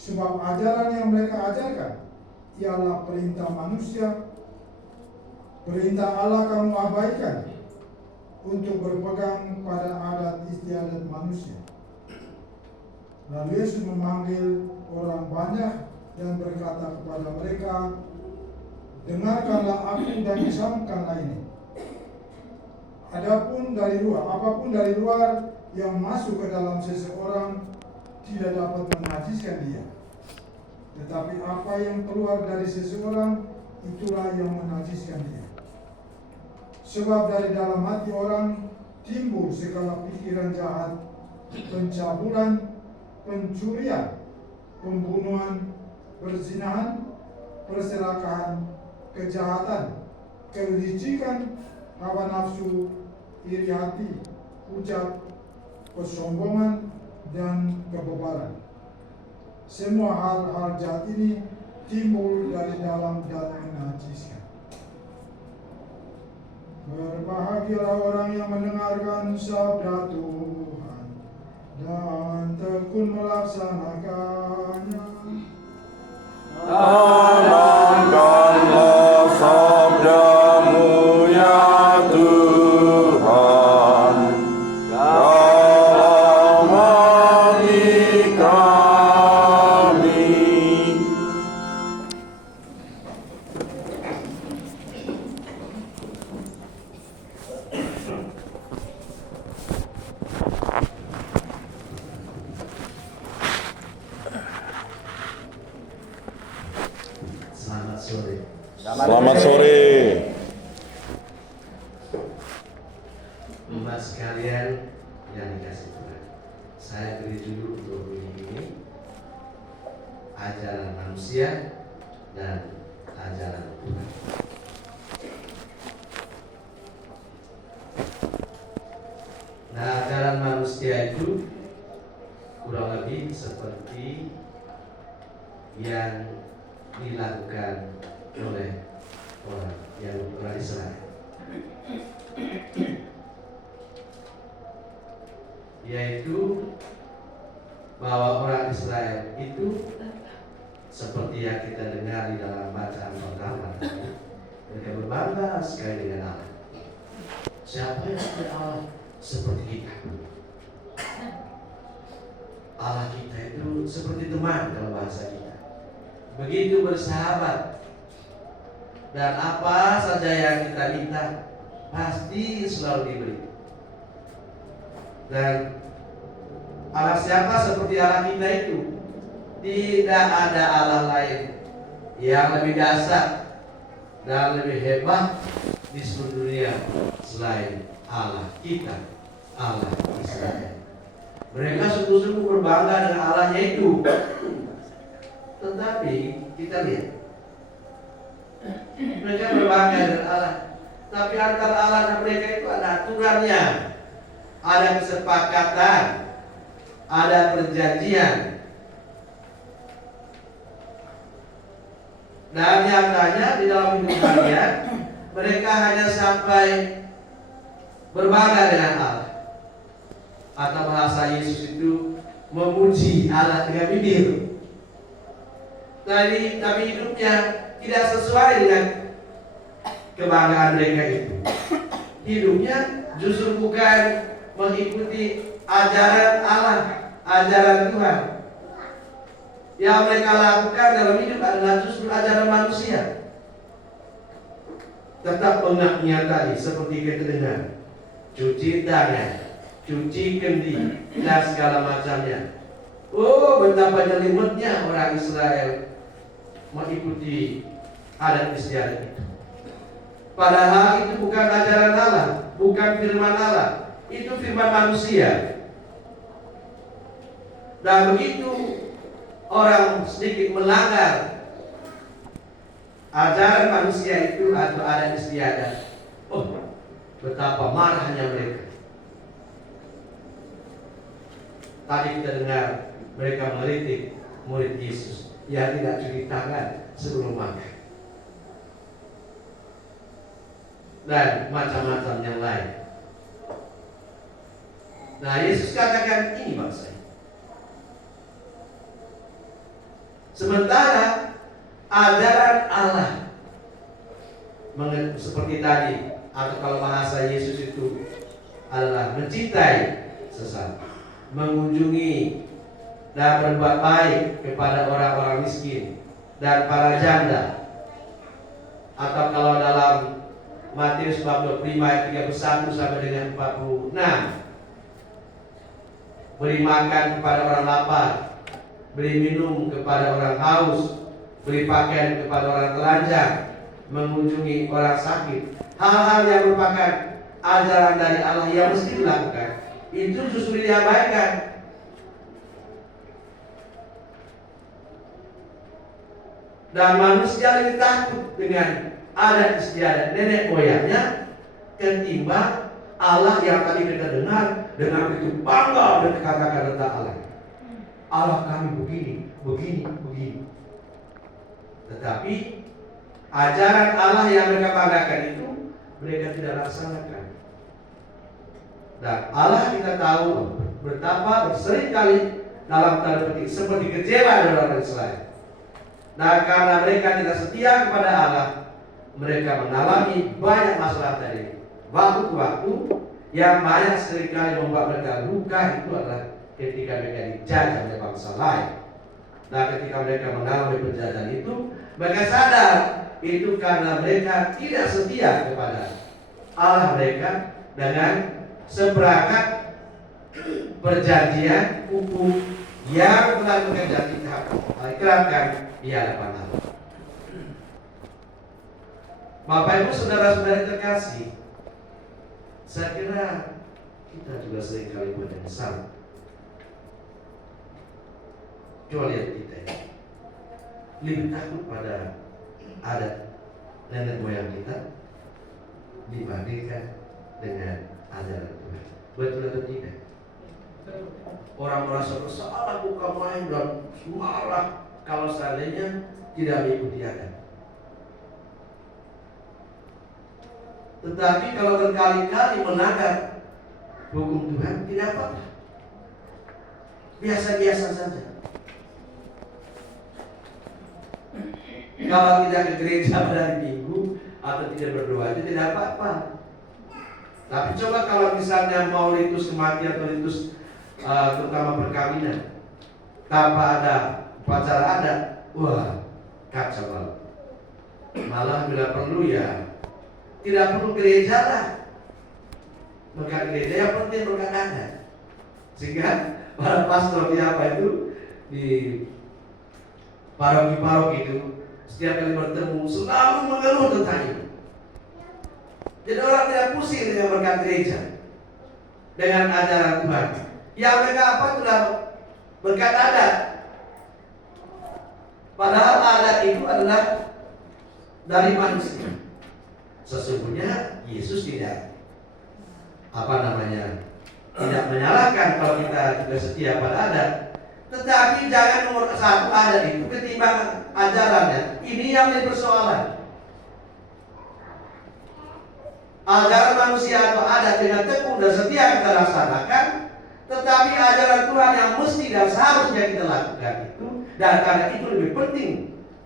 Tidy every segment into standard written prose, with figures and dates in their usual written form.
Sebab ajaran yang mereka ajarkan ialah perintah manusia. Perintah Allah kamu abaikan untuk berpegang pada adat istiadat manusia. Lalu Yesus memanggil orang banyak dan berkata kepada mereka, dengarkanlah aku dan camkanlah ini. Apapun dari luar yang masuk ke dalam seseorang tidak dapat menajiskan dia. Tetapi apa yang keluar dari seseorang, itulah yang menajiskan dia. Sebab dari dalam hati orang timbul segala pikiran jahat, pencabulan, pencurian, pembunuhan, perzinahan, perserakahan, kejahatan, kelicikan, hawa nafsu, iri hati, ucap, kesombongan, dan kebebaran. Semua hal-hal jahat ini timbul dari dalam dan menajiskan. Berbahagialah orang yang mendengarkan sabda Tuhan dan tekun melaksanakannya. Tanamkanlah sabda-Mu ya Tuhan dalam hati kami. Selamat sore. Umat sekalian yang dikasih Tuhan, saya beri judul untuk ini ajaran manusia dan ajaran Tuhan. Nah, ajaran manusia itu kurang lebih seperti yang dilakukan oleh orang Israel, yaitu bahwa orang Israel itu seperti yang kita dengar di dalam bacaan pertama, mereka berbangga sekali dengan Allah. Siapa yang seperti Allah? Seperti kita. Allah kita itu seperti teman dalam bahasa kita, begitu bersahabat. Dan apa saja yang kita minta pasti selalu diberi. Dan Allah siapa seperti Allah kita itu? Tidak ada Allah lain yang lebih dasar dan lebih hebat di seluruh dunia selain Allah kita, Allah Israel. Mereka sungguh-sungguh berbangga dengan Allahnya itu. Tetapi kita lihat, mereka berbangga dengan Allah, tapi antara Allah dan mereka itu ada aturannya, ada kesepakatan, ada perjanjian. Dan nyatanya di dalam hidup kalian, mereka hanya sampai berbangga dengan Allah, atau bahasa Yesus itu memuji Allah dengan bibir. Tapi hidupnya tidak sesuai dengan kebanggaan mereka itu. Hidupnya justru bukan mengikuti ajaran Allah, ajaran Tuhan. Yang mereka lakukan dalam hidup adalah justru ajaran manusia. Tetap pengaknya tadi seperti kita dengar, cuci tangan, cuci kendi, dan segala macamnya. Oh, betapa jelimetnya orang Israel mengikuti adat istiadat itu. Padahal itu bukan ajaran Allah, bukan firman Allah, itu firman manusia. Dan begitu orang sedikit melanggar ajaran manusia itu atau adat istiadat, oh, betapa marahnya mereka. Tadi kita dengar mereka mengkritik murid Yesus yang tidak cuci tangan sebelum makan, dan macam-macam yang lain. Nah, Yesus katakan ini bangsa, Sementara ajaran Allah seperti tadi, atau kalau bahasa Yesus itu adalah mencintai sesama, mengunjungi dan berbuat baik kepada orang-orang miskin dan para janda. Atau kalau dalam Matius bab 25 ayat 31 sampai dengan 46, beri makan kepada orang lapar, beri minum kepada orang haus, beri pakaian kepada orang telanjang, mengunjungi orang sakit. Hal-hal yang merupakan ajaran dari Allah yang mesti dilakukan, itu justru diabaikan. Dan manusia lebih takut dengan adat istiadat nenek moyangnya ketimbang Allah yang tadi kita dengar dengan begitu bangga dan katakan tentang Allah. Allah kami begini, begini, begini. Tetapi ajaran Allah yang mereka banggakan itu mereka tidak laksanakan. Dan Allah kita tahu betapa sering kali dalam tanda petik seperti kecewa dari orang Israel. Nah, karena mereka tidak setia kepada Allah, mereka mengalami banyak masalah tadi. Waktu-waktu yang banyak seringkali membuat mereka luka itu adalah ketika mereka dijajah oleh bangsa lain. Nah, ketika mereka mengalami penjajahan itu, mereka sadar itu karena mereka tidak setia kepada Allah mereka dengan seperangkat perjanjian hukum yang telah mereka ikrarkan di hadapan Allah. Bapak Ibu saudara-saudara terkasih, saya kira kita juga sering kali buat yang sama. Coba lihat kita ini, lebih takut pada adat nenek moyang kita dibandingkan dengan ajaran Tuhan. Betul atau tidak? Orang merasa bersalah, bukan main dan marah kalau seandainya tidak mengikuti adat. Tetapi kalau berkali-kali melanggar hukum Tuhan, tidak apa-apa, biasa-biasa saja. Kalau tidak ke gereja pada hari Minggu atau tidak berdoa itu tidak apa-apa. Tapi coba kalau misalnya mau ritus kematian atau ritus terutama perkawinan tanpa ada upacara adat, wah kacau banget. Malah bila perlu ya tidak perlu gereja lah, bukan gereja, yang penting bukan adat. Sehingga para pastor di apa itu di paroki-paroki itu setiap kali bertemu selalu mengeluh tentang itu. Jadi orang tidak pusing dengan berkat gereja, dengan ajaran Tuhan. Yang mereka apa sudah berkat adat. Padahal adat itu adalah dari manusia. Sesungguhnya Yesus tidak tidak menyalahkan kalau kita juga setia pada adat. Tetapi jangan nomor satu adat itu ketimbang ajarannya. Ini yang menjadi persoalan. Ajaran manusia atau adat dengan tekun dan setia kita laksanakan, tetapi ajaran Tuhan yang mesti dan seharusnya kita lakukan itu, dan karena itu lebih penting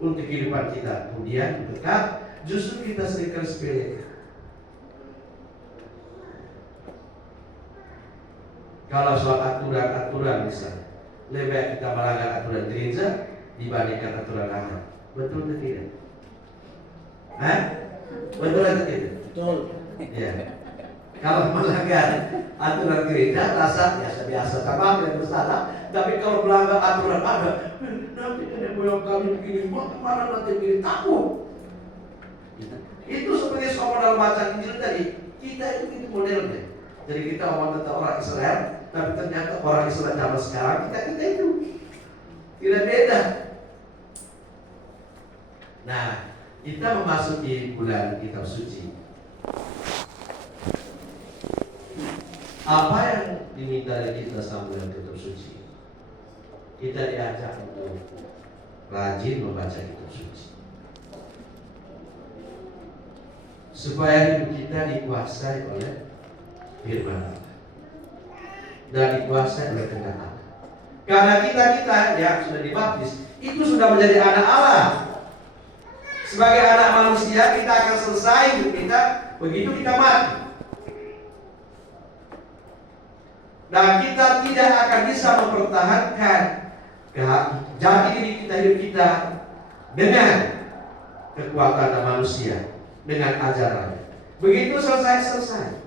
untuk kehidupan kita kemudian dekat, justru kita seringkali sepele. Kalau soal aturan misalnya, lebih baik kita melanggar aturan gereja dibandingkan aturan adat. Betul atau tidak? Betul atau tidak? Betul. Ya. Kalau melanggar aturan gereja rasa biasa-biasa, sama tidak bersalah. Tapi kalau melanggar aturan adat, nanti nenek moyang kami begini, kemana nanti begini, takut. Itu seperti sekolah dalam bacaan Injil tadi. Kita itu modelnya. Jadi kita ngomong tentang orang Israel, tapi ternyata orang Israel zaman sekarang kita itu tidak beda. Nah, kita memasuki bulan kitab suci. Apa yang diminta dari kita selama bulan kitab suci? Kita diajak untuk rajin membaca kitab suci, supaya hidup kita dikuasai oleh firman Allah dan dikuasai oleh kehendak Allah. Karena kita yang sudah dibaptis itu sudah menjadi anak Allah. Sebagai anak manusia kita akan selesai hidup kita begitu kita mati. Dan kita tidak akan bisa mempertahankan jati diri kita, hidup kita dengan kekuatan manusia, dengan ajaran. Begitu selesai.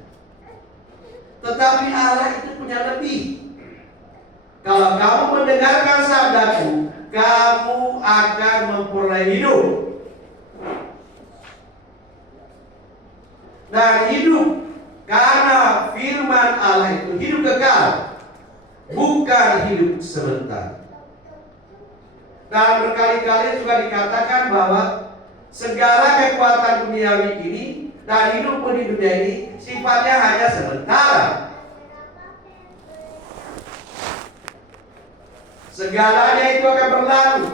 Tetapi Allah itu punya lebih. Kalau kamu mendengarkan sabdaku, kamu akan memperoleh hidup. Dan hidup karena firman Allah itu hidup kekal, bukan hidup sebentar. Dan berkali-kali juga dikatakan bahwa segala kekuatan duniawi ini dan hidup di dunia ini sifatnya hanya sementara. Segalanya itu akan berlalu.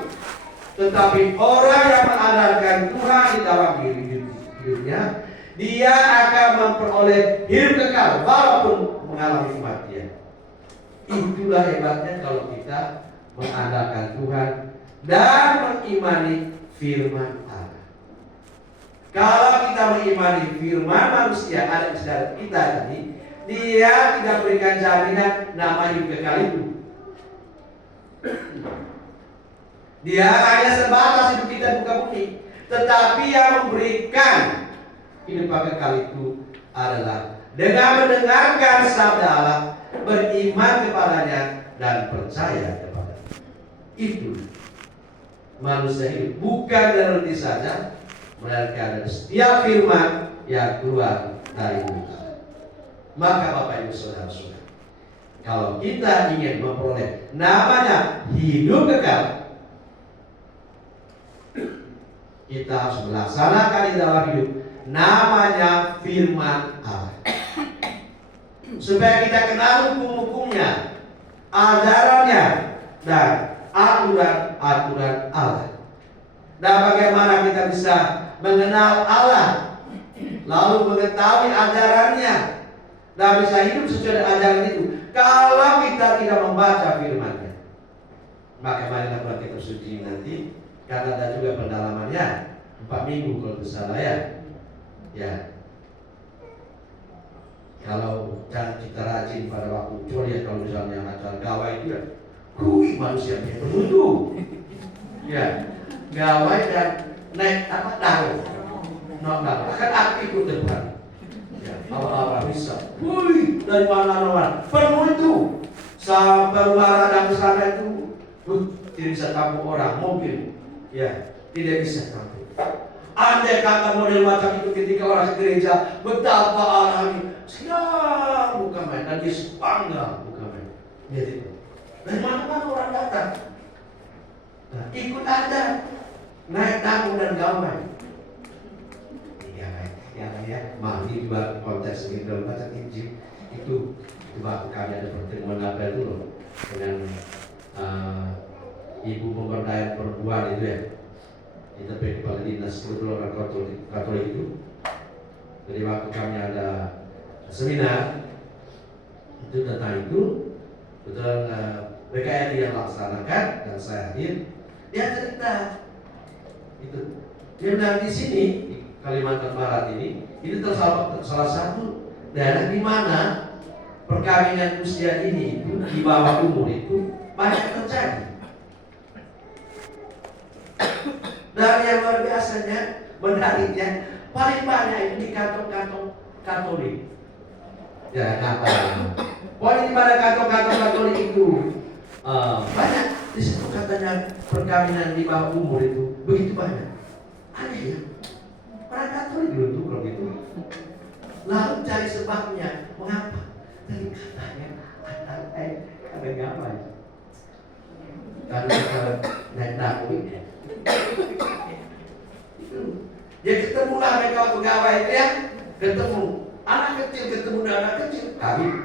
Tetapi orang yang mengandalkan Tuhan di dalam hidupnya, dia akan memperoleh hidup kekal walaupun mengalami kematian. Itulah hebatnya kalau kita mengandalkan Tuhan dan mengimani firman Allah. Kalau kita mengimani firman manusia ada di dalam kita ini, dia tidak berikan jaminan nama hidup kekal itu. Dia hanya sebatas hidup kita buka bumi. Tetapi yang memberikan hidup kekal itu adalah dengan mendengarkan sabda Allah, beriman kepadanya dan percaya kepadanya. Itu manusia hidup bukan dari roti saja, melainkan dari setiap firman yang keluar dari mulut Allah. Maka Bapak Ibu Saudara-saudara, kalau kita ingin memperoleh namanya hidup kekal, kita harus melaksanakan di dalam hidup namanya firman Allah. Supaya kita kenal hukum-hukumnya, ajarannya, dan aturan-aturan Allah. Dan bagaimana kita bisa mengenal Allah, lalu mengetahui ajarannya, dan bisa hidup sesuai dengan ajaran itu, kalau kita tidak membaca firman-Nya. Maka marilah buat kita suci nanti, karena ada juga pendalamannya 4 minggu kalau tidak salah ya. Kalau kita rajin pada waktu coba lihat kalau misalnya acara gawai itu ya, manusia yang bermutu ya, gawai dan naik daun, akan api ikut depan ya, apa bisa, dari mana penuh itu sampai luar dan sana itu, tidak bisa tampung orang, mobil ya, tidak bisa tampung. Andai kata model macam itu ketika orang gereja, betapa alami, siap bukan main, dan Yesus bangga bukan main. Jadi dari mana-mana orang datang, nah, ikut aja, naik daun dan gawai. Ya, mandi juga konteks ini dalam baca Injil itu waktu kami ada pertemuan apa itu loh dengan ibu pemberdayaan perempuan itu ya. Kita pergi kepala dinas kebetulan orang Katolik itu. Jadi waktu kami ada seminar itu tentang itu, kebetulan PKRI yang laksanakan dan saya hadir. Dia cerita itu. Dia bilang di sini di Kalimantan Barat ini salah satu daerah di mana perkawinan usia ini itu di bawah umur itu banyak terjadi. Dan yang luar biasanya, menariknya, paling banyak itu di kantong-kantong Katolik. Ya, pokoknya di mana kantong-kantong Katolik itu banyak. Di situ katanya perkawinan di bawah umur itu begitu banyak. Aneh ya, orang Katolik dulu tuh kalau gitu. Lalu cari sebabnya, mengapa? Dari katanya ada gambar. Karena naik daun. Dia ketemu lah mereka pegawai itu ya, ketemu anak kecil ketemu dengan anak kecil kawin,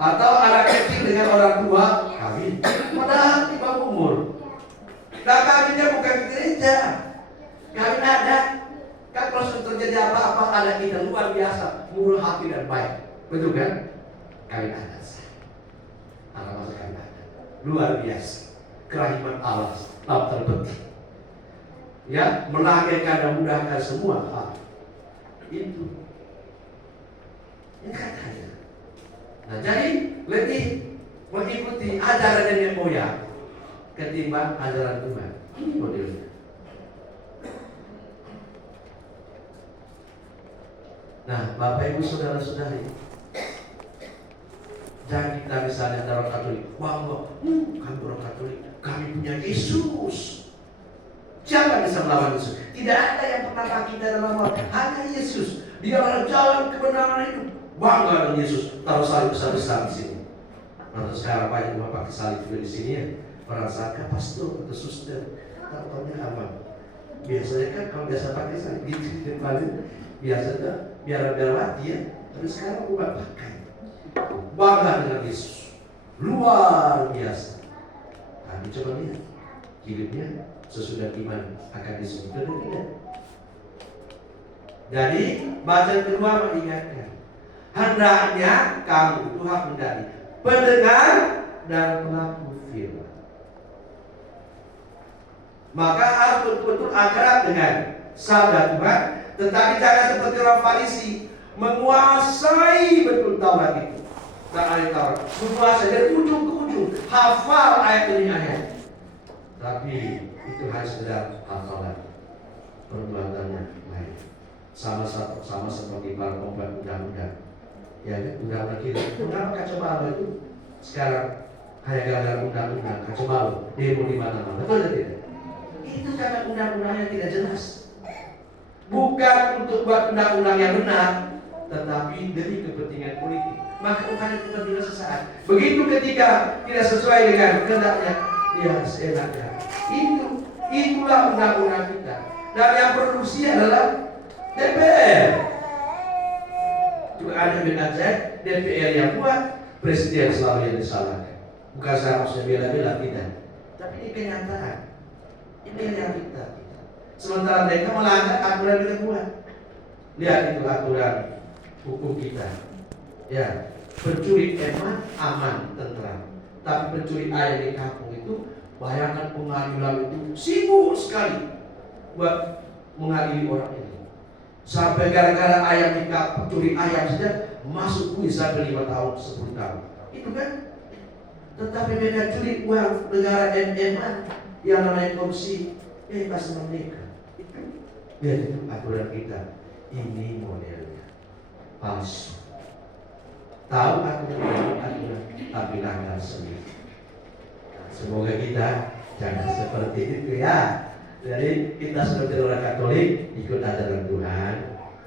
atau anak kecil dengan orang tua kawin, padahal di bawah umur. Nah kawinnya bukan di gereja, kawin adat. Kan kalau terjadi apa-apa anak kita luar biasa, murah hati dan baik, betul kan? Kawin adat, anak masa kawin adat luar biasa. kerahiman Allah terpenting. Ya, melahirkan dan mudahkan semua hal itu. Ini katanya. Nah, jadi lebih mengikuti ajaran nenek moyang ketimbang ajaran Tuhan. Ini modelnya. Nah, Bapak Ibu Saudara-saudari, jangan kita misalnya orang Katolik, kami orang Katolik, kami punya Yesus. Siapa bisa melawan Yesus? Tidak ada yang pernah bagi kita dalam hal, hanya Yesus. Dia adalah jalan kebenaran itu. Bangga dengan Yesus. Taruh salib besar-besar di sini. Nah, sekarang banyak yang pakai salib juga di sini ya. Merasakan pastor atau suster. Taruhnya apa? Biasanya kan kalau biasa pakai salib gitu di depan, biasanya biar mati ya. Tapi sekarang umat pakai. Bangga dengan Yesus. Luar biasa. Kami coba lihat hidupnya sesudah iman akan Yesus. Betul tidak? Jadi bacaan kedua mengingatkan, hendaknya kamu itu harus menjadi pendengar dan pelaku firman. Maka harus betul-betul akrab dengan sabda Tuhan, tetapi jangan seperti orang Farisi menguasai betul Taurat itu dan ayat Taurat, menguasai dari ujung ke ujung, hafal ayat demi ayat. Tapi itu hanya sekedar hafalan, perbuatannya lain. Sama seperti para pembuat undang-undang. Ya, undang-undang kita. Kenapa kacau balau itu sekarang hanya gara-gara undang-undang kacau balau demo di mana-mana? Betul tidak? Itu karena undang-undangnya tidak jelas. Bukan untuk buat undang-undang yang benar, tetapi demi kepentingan politik. Maka bukan kepentingan sesaat. Begitu ketika tidak sesuai dengan kehendaknya, ya seenaknya. Itulah undang-undang kita. Dan yang produksi adalah DPR. Juga ada yang mengajak DPR yang buat, presiden selalu yang disalahkan. Bukan saya maksudnya bela-bela, tidak. Tapi ini kenyataan. Ini realita kita. Sementara mereka melanggar aturan yang kita buat. Lihat itu aturan hukum kita. Ya, pencuri emas aman, tentram. Tapi pencuri ayam di kampung itu, bayangkan pengadilan itu sibuk sekali buat mengadili orang ini. Sampai gara-gara ayam di kampung, pencuri ayam saja masuk kuis sampai 5 tahun, 10 tahun. Itu kan. Tetapi mereka curi uang negara MM-an yang namanya korupsi, pas menikah. Lihat itu aturan kita. Ini modelnya palsu. Tahu aturan, tapi langgar sendiri. Semoga kita jangan seperti itu ya. Jadi kita seperti orang Katolik ikut ajaran Tuhan,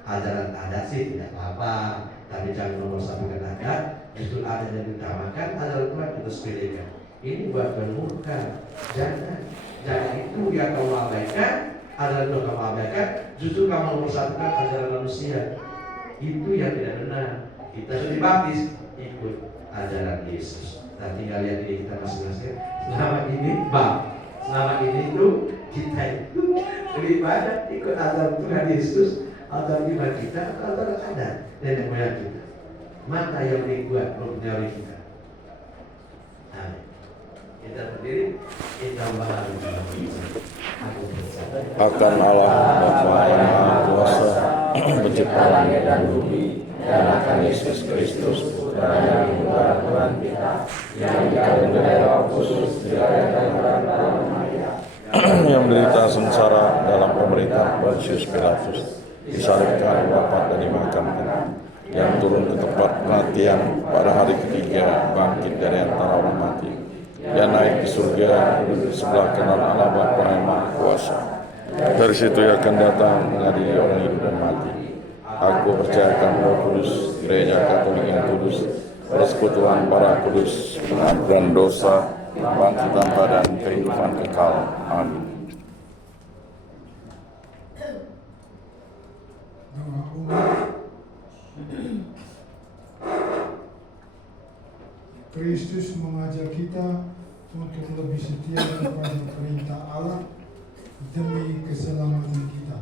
ajaran adat sih tidak apa-apa, tapi jangan nomor satu adat, justru adat yang diutamakan, ajaran Tuhan kita sepelekan. Ini buat menurunkan, jangan itu yang kamu abaikan, ajaran Tuhan kamu abaikan, justru kamu nomor satukan ajaran manusia. Itu yang tidak benar. Kita sudah dibaptis ikut ajaran Yesus. Dan tinggal lihat diri kita masing-masing. Selama ini selama ini itu kita itu beribadah ikut ajaran Tuhan Yesus, ajaran iman kita, atau ajaran adat nenek moyang kita. Mana yang dibuat mempengaruhi kita? Amin. Kita berdiri, kita memahami Akan Allah Bapa yang Maha Kuasa, pencipta langit dan bumi, dan akan Yesus Kristus, Putranya yang Tuhan kita, yang dikandung dari Roh Kudus, dilahirkan dari Maria, yang menderita sengsara dalam pemerintahan Pontius Pilatus, disalibkan, wafat dan dimakamkan, yang turun ke tempat kematian, pada hari ketiga bangkit dari antara orang mati, dan naik ke surga, duduk di sebelah kanan Allah Bapa yang Maha Kuasa. Dari situ ia akan datang mengadili orang hidup dan mati. Aku percayakan Roh Kudus, Gereja Katolik yang kudus, persekutuan para kudus, pengampunan dosa, bangkitan badan, kehidupan kekal. Amin. Kristus mengajak kita untuk lebih setia kepada perintah Allah demi keselamatan kita.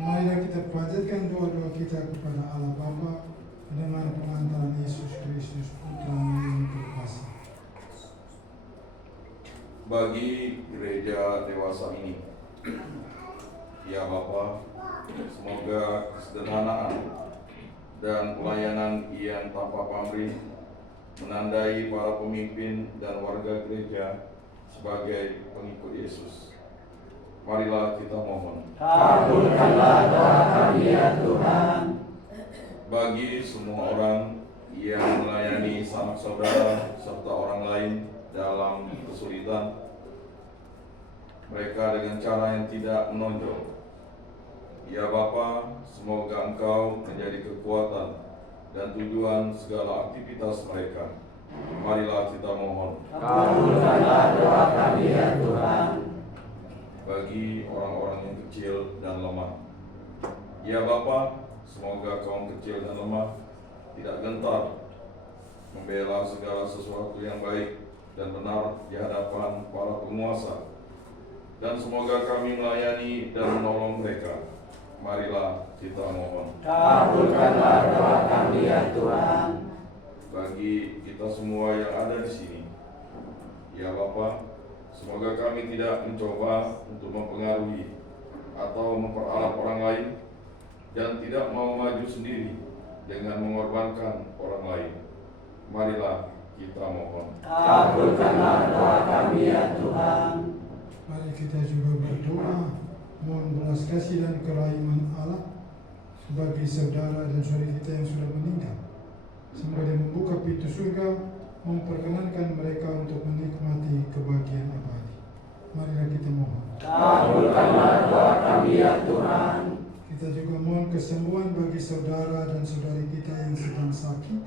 Marilah kita panjatkan doa-doa kita kepada Allah Bapa dengan pengantaran Yesus Kristus Putranya yang terkasih. bagi gereja dewasa ini. Ya Bapa, semoga kesederhanaan dan pelayanan yang tanpa pamrih menandai para pemimpin dan warga gereja sebagai pengikut Yesus. Marilah kita mohon. Kabulkanlah doa kami ya Tuhan. Bagi semua orang yang melayani sanak saudara serta orang lain dalam kesulitan, mereka dengan cara yang tidak menonjol. Ya Bapa, semoga Engkau menjadi kekuatan dan tujuan segala aktivitas mereka. Marilah kita mohon. Kabulkanlah doa kami ya Tuhan. Bagi orang-orang yang kecil dan lemah, ya Bapa, semoga kaum kecil dan lemah tidak gentar membela segala sesuatu yang baik dan benar di hadapan para penguasa, dan semoga kami melayani dan menolong mereka. Marilah kita mohon. Kabulkanlah doa kami ya Tuhan. Bagi kita semua yang ada di sini, ya Bapa, semoga kami tidak mencoba untuk mempengaruhi atau memperalat orang lain dan tidak mau maju sendiri dengan mengorbankan orang lain. Marilah kita mohon. Kabulkanlah doa kami ya Tuhan. Mari kita juga berdoa mohon belas kasih dan kerahiman Allah bagi saudara dan saudari kita yang sudah meninggal. Semoga Dia membuka pintu surga, memperkenankan mereka untuk menikmati kebahagiaan abadi. Marilah kita mohon. Kabulkanlah doa kami ya Tuhan. Kita juga mohon kesembuhan bagi saudara dan saudari kita yang sedang sakit,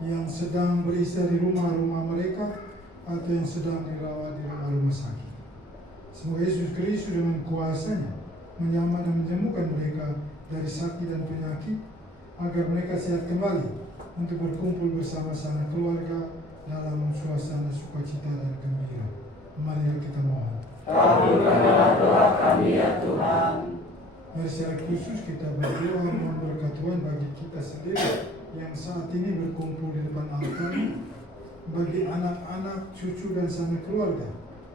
yang sedang beristirahat di rumah-rumah mereka, atau yang sedang dirawat di rumah-rumah sakit. Semoga Yesus Kristus dengan kuasanya menyamar dan menyembuhkan mereka dari sakit dan penyakit, agar mereka sehat kembali untuk berkumpul bersama-sama keluarga dalam suasana sukacita dan gembira. Marilah kita mohon. Kabulkanlah doa kami ya Tuhan. Mari secara khusus kita berdoa mohon berkat Tuhan bagi kita sendiri yang saat ini berkumpul di depan altar, bagi anak-anak, cucu dan sanak keluarga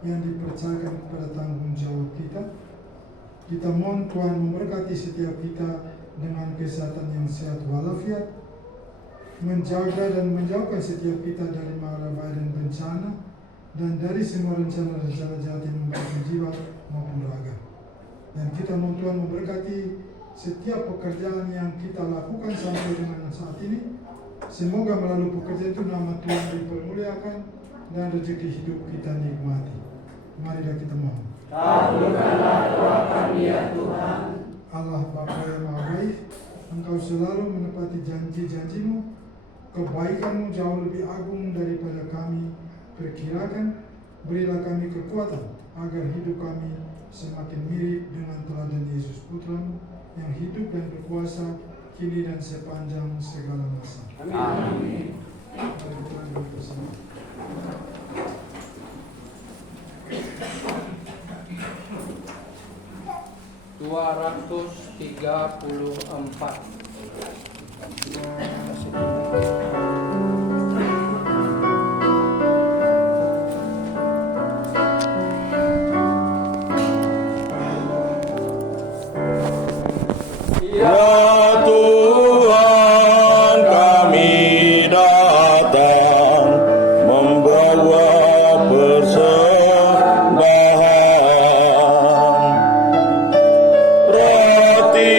yang dipercayakan kepada tanggung jawab kita. Kita mohon Tuhan memberkati setiap kita dengan kesehatan yang sehat walafiat, menjaga dan menjauhkan setiap kita dari mara bahaya dan bencana, dan dari semua rencana-rencana jahat yang membahayakan jiwa maupun raga. Dan kita mohon Tuhan memberkati setiap pekerjaan yang kita lakukan sampai dengan saat ini. Semoga melalui pekerjaan itu nama Tuhan dipermuliakan dan rezeki hidup kita nikmati. Marilah kita mohon. Kabulkanlah doa kami ya Tuhan. Allah Bapa yang Maha Baik, Engkau selalu menepati janji-janji-Mu. Kebaikan-Mu jauh lebih agung daripada kami perkirakan. Berilah kami kekuatan agar hidup kami semakin mirip dengan teladan Yesus Putra-Mu yang hidup dan berkuasa kini dan sepanjang segala masa. Amin. Mari kita duduk bersama. Ya Tuhan, kami datang membawa persembahan roti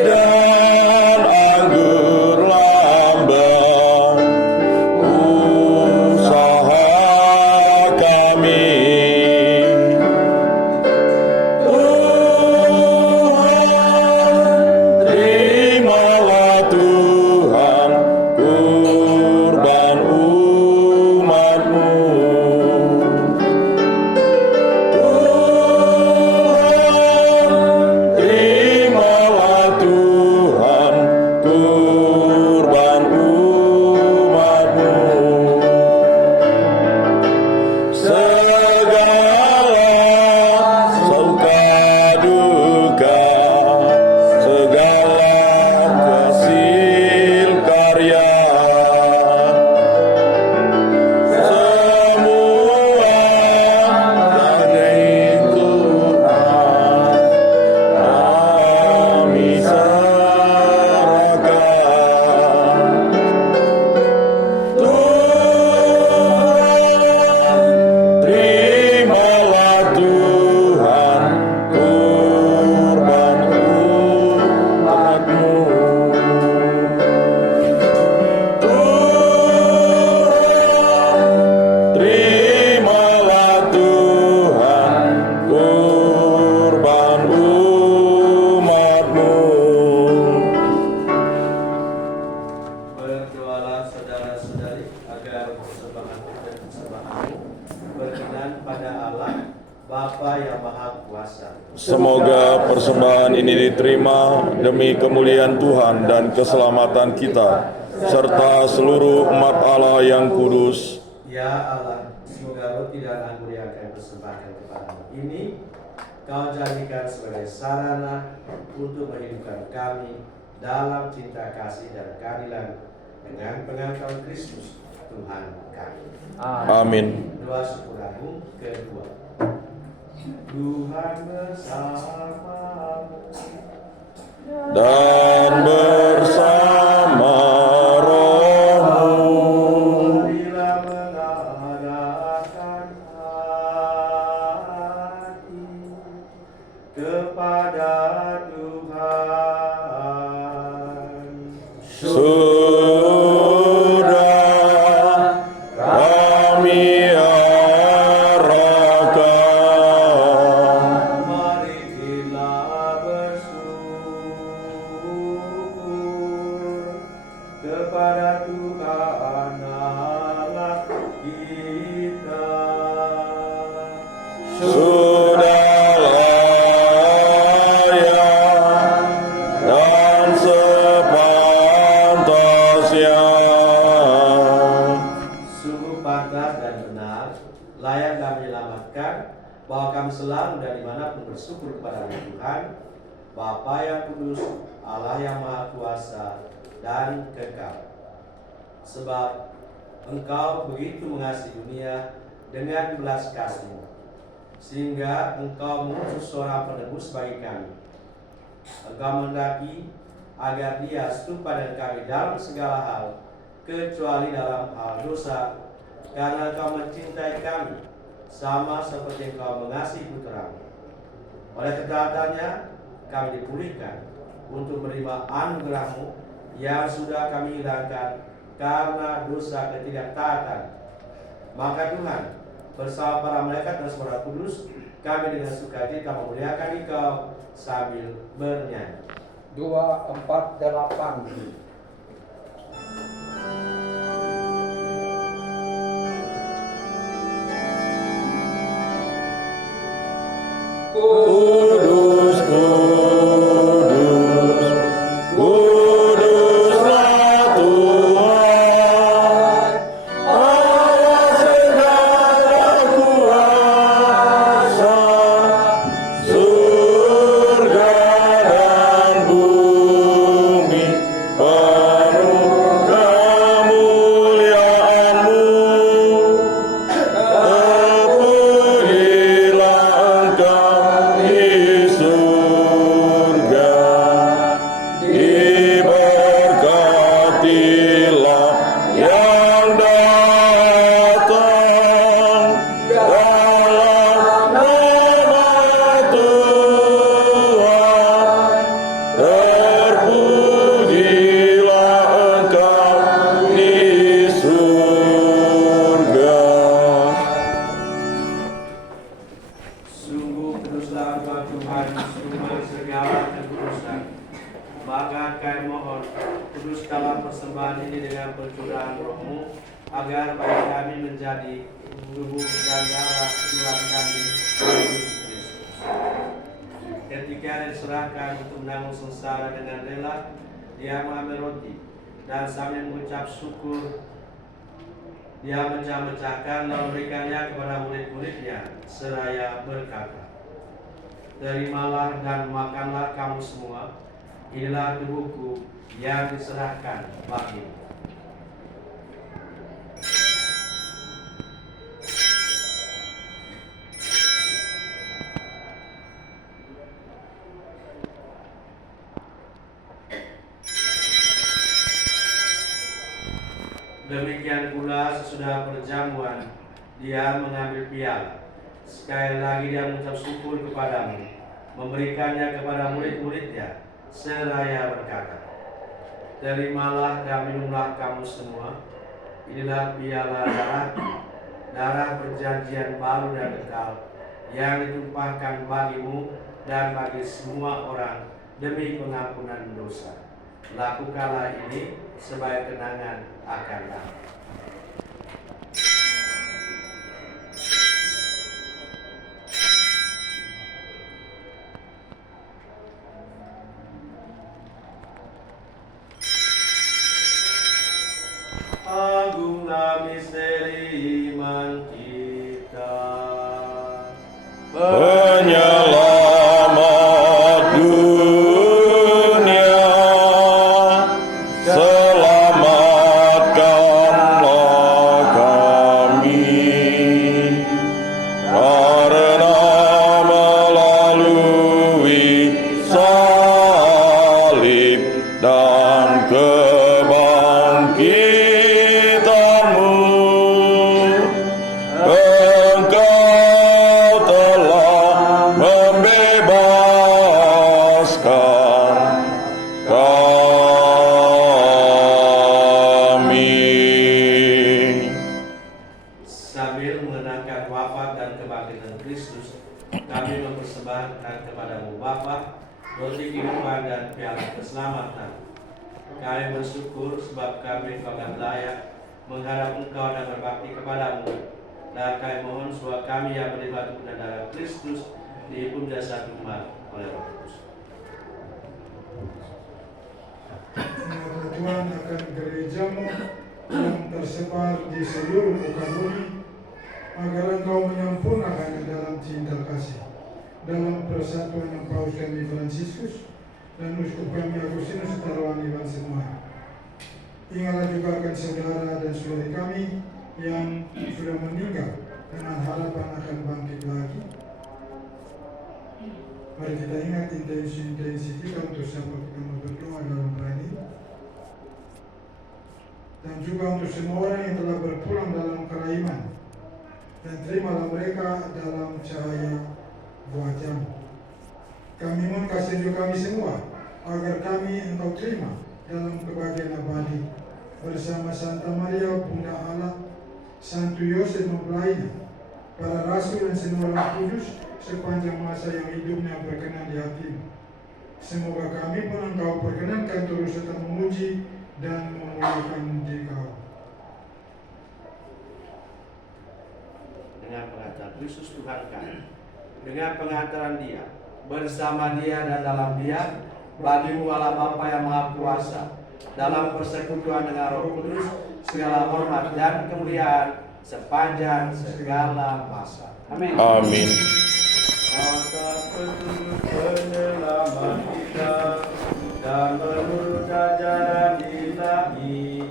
dan anggur lamban Allah yang Maha Kuasa. Semoga persembahan ini diterima demi kemuliaan Tuhan dan keselamatan kita, serta seluruh umat Allah yang kudus. Ya Allah, semoga roti dan anggur yang kami persembahkan kepadamu ini Kau jadikan sebagai sarana untuk menghidupkan kami dalam cinta kasih dan keadilan dengan pengangkatan Kristus Tuhan kami. Amin. Doa syukur kedua. Tuhan bersamamu Dan bersama rohmu, bila mengarahkan hati kepada Tuhan. sudah kami arahkan Mari kita bersyukur kepada Tuhan Allah kita. sudah layak dan sepantasnya. Sungguh pantas dan benar, layak dan menyelamatkan, bahwa kami selalu dan dimanapun bersyukur kepada Tuhan, Bapa yang kudus, Allah yang maha kuasa dan kekal. Sebab Engkau begitu mengasihi dunia dengan belas kasih-Mu, sehingga Engkau mengutus seorang penebus bagi kami. Engkau menghendaki agar Dia serupa dengan kami dalam segala hal, kecuali dalam hal dosa, karena Engkau mencintai kami sama seperti Engkau mengasihi Putra-Mu. Oleh ketaatannya kami dipulihkan untuk menerima anugerah-Mu yang sudah kami hilangkan karena dosa ketidaktaatan. Maka Tuhan, bersama para malaikat dan suara kudus, kami dengan sukacita memuliakan Engkau sambil bernyanyi. 248. Kudus, kudus, kuduslah Tuhan, Allah segala kuasa, surga dan bumi penuh kemuliaan-Mu. Terpujilah Engkau di surga, diberkatilah yang datang dalam nama Tuhan. Terpujilah Engkau di surga. Sungguh kuduslah Engkau Tuhan, sumber segala kekudusan. Maka kami mohon, kudus dalam persembahan ini dengan pencurahan Roh-Mu, agar bagi kami menjadi tubuh dan darah Tuhan kami, Yesus Kristus. Ketika diserahkan untuk menanggung sengsara dengan rela, Dia mengambil roti dan sambil mengucap syukur, Dia mecah-mecahkan lalu memberikannya kepada murid-muridnya seraya berkata, "Terimalah dan makanlah kamu semua, inilah tubuhku yang diserahkan bagimu." Demikian pula sesudah perjamuan, Dia mengambil piala. Sekali lagi Dia mengucap syukur kepadamu, memberikannya kepada murid-muridnya, seraya berkata, "Terimalah dan minumlah kamu semua, inilah piala darahku, darah perjanjian baru dan kekal, yang ditumpahkan bagimu dan bagi semua orang demi pengampunan dosa. Lakukanlah ini sebagai kenangan akan aku." penyelamat dunia, selamatkanlah kami, karena melalui salib dan kebangkitan-Mu, Engkau telah membebaskan kami. Sambil mengenangkan wafat dan kebangkitan Kristus, kami mempersembahkan kepadamu Bapa, roti kehidupan dan piala keselamatan. Kami bersyukur sebab kami dianggap layak menghadap Engkau dan berbakti kepadamu. Dan kami mohon supaya kami yang beriman kepada darah Kristus dihimpun jadi satu umat oleh Roh Kudus. Ingatlah Tuhan akan gereja-Mu yang tersebar di seluruh muka bumi, agar Engkau menyempurnakan dalam cinta kasih, dalam persatuan yang Paus kami Fransiskus dan Uskup kami Agustinus Tarwan Iban semua. Ingatlah juga akan saudara dan saudari kami yang sudah meninggal dengan harapan akan bangkit lagi. Mari kita ingat intensi kita untuk siapa kita berdoa dalam hari ini, dan juga untuk semua orang yang telah berpulang dalam keraiman, dan terimalah mereka dalam cahaya wajah-Mu. Kami mohon kasih juga kami semua, agar kami Engkau terima dalam kebahagiaan abadi bersama Santa Maria Bunda Allah, Santo Yosef mempelainya, para rasul dan semua orang kudus sepanjang masa yang hidupnya berkenan di hati-Mu. Semoga kami pun Engkau perkenankan terus tetap memuji dan memuliakan Dikau. Dengan pengantaran Kristus Tuhan kami, dengan pengantaran Dia, bersama Dia dan dalam Dia, bagi-Mu Allah Bapa yang Maha Kuasa, dalam persekutuan dengan Roh Kudus, segala hormat dan kemuliaan sepanjang segala masa. Amin. Amin. Atas petunjuk penyelamat kita dan menurut ajaran ilahi,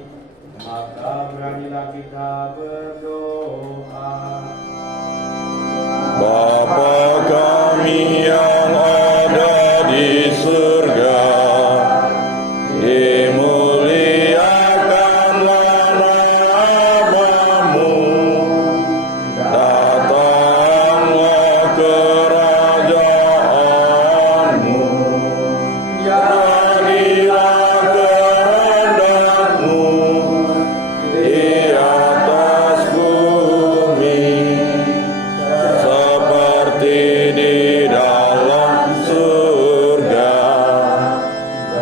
maka beranilah kita berdoa. Bapa kami yang ada di surga, dimuliakanlah nama-Mu, datanglah kerajaan-Mu, jadilah kehendak-Mu di atas bumi seperti di dalam surga.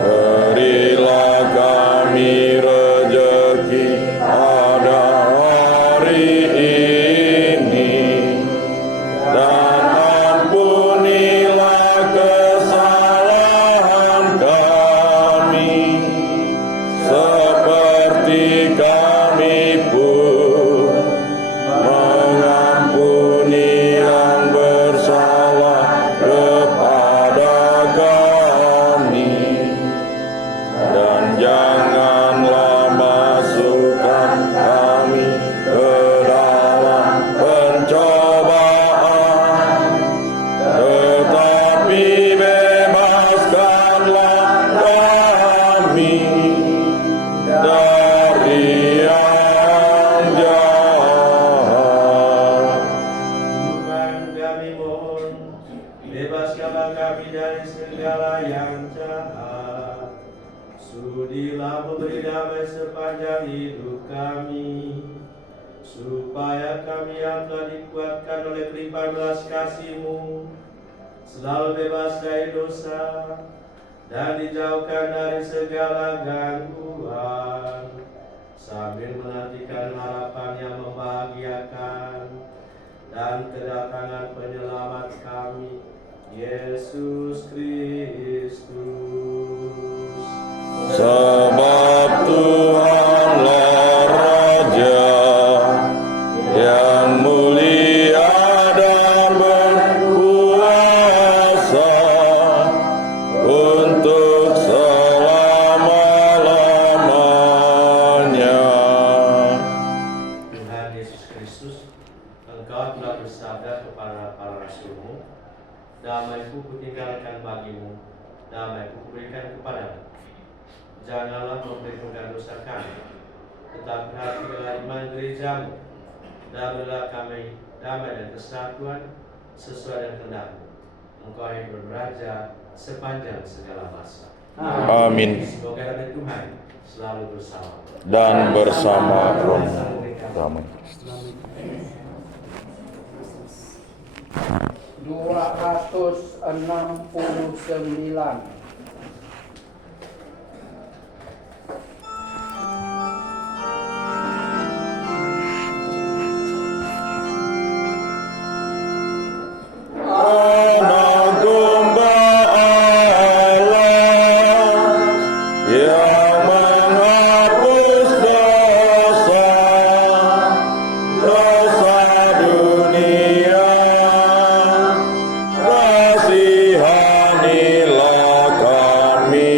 Berilah kami rezeki pada hari ini, dan ampunilah kesalahan kami, seperti kami pun mengampuni yang bersalah kepada kami, dan janganlah masukkan kami ke dalam pencobaan, tetapi bebaskanlah kami dari yang jahat. Tuhan kami mohon, bebaskanlah kami dari segala yang jahat. Sudilah memberi damai sepanjang hidup kami, supaya kami yang telah dikuatkan oleh limpahan belas kasih-Mu selalu bebas dari dosa dan dijauhkan dari segala gangguan, sambil menantikan harapan yang membahagiakan dan kedatangan penyelamat kami, Yesus Kristus. Sebab Tuhanlah Raja yang mulia dan berkuasa, damai-Ku kutinggalkan bagimu, damai-Ku kuberikan kepadamu. Janganlah memperhitungkan dosa kami, tetapi hatilah iman gereja-Mu. Damailah kami, damai dan kesatuan sesuai dengan kehendak-Mu. Engkau yang beraja sepanjang segala masa. Amin. Semoga damai Tuhan selalu bersama Dan bersama roh damai. 269. Anak domba Allah yang menghapus dosa dunia, kasihanilah kami.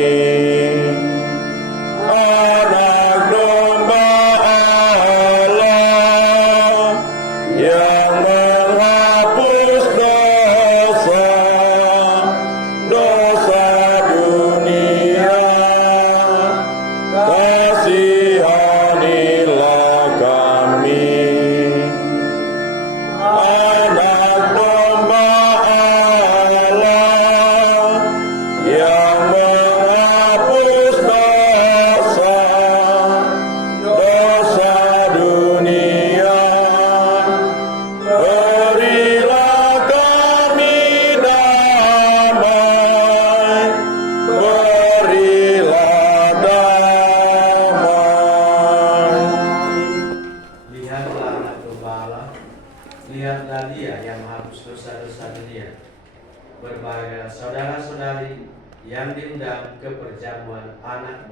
Anak domba Allah yang menghapus dosa dunia, kasihanilah kami. Anak domba Allah yang menghapus dosa dunia, berilah kami damai, berilah damai. Lihatlah anak domba Allah, lihatlah Dia yang menghapus dosa-dosa dunia. Berbahagialah saudara-saudari yang diundang ke perjamuan anak domba.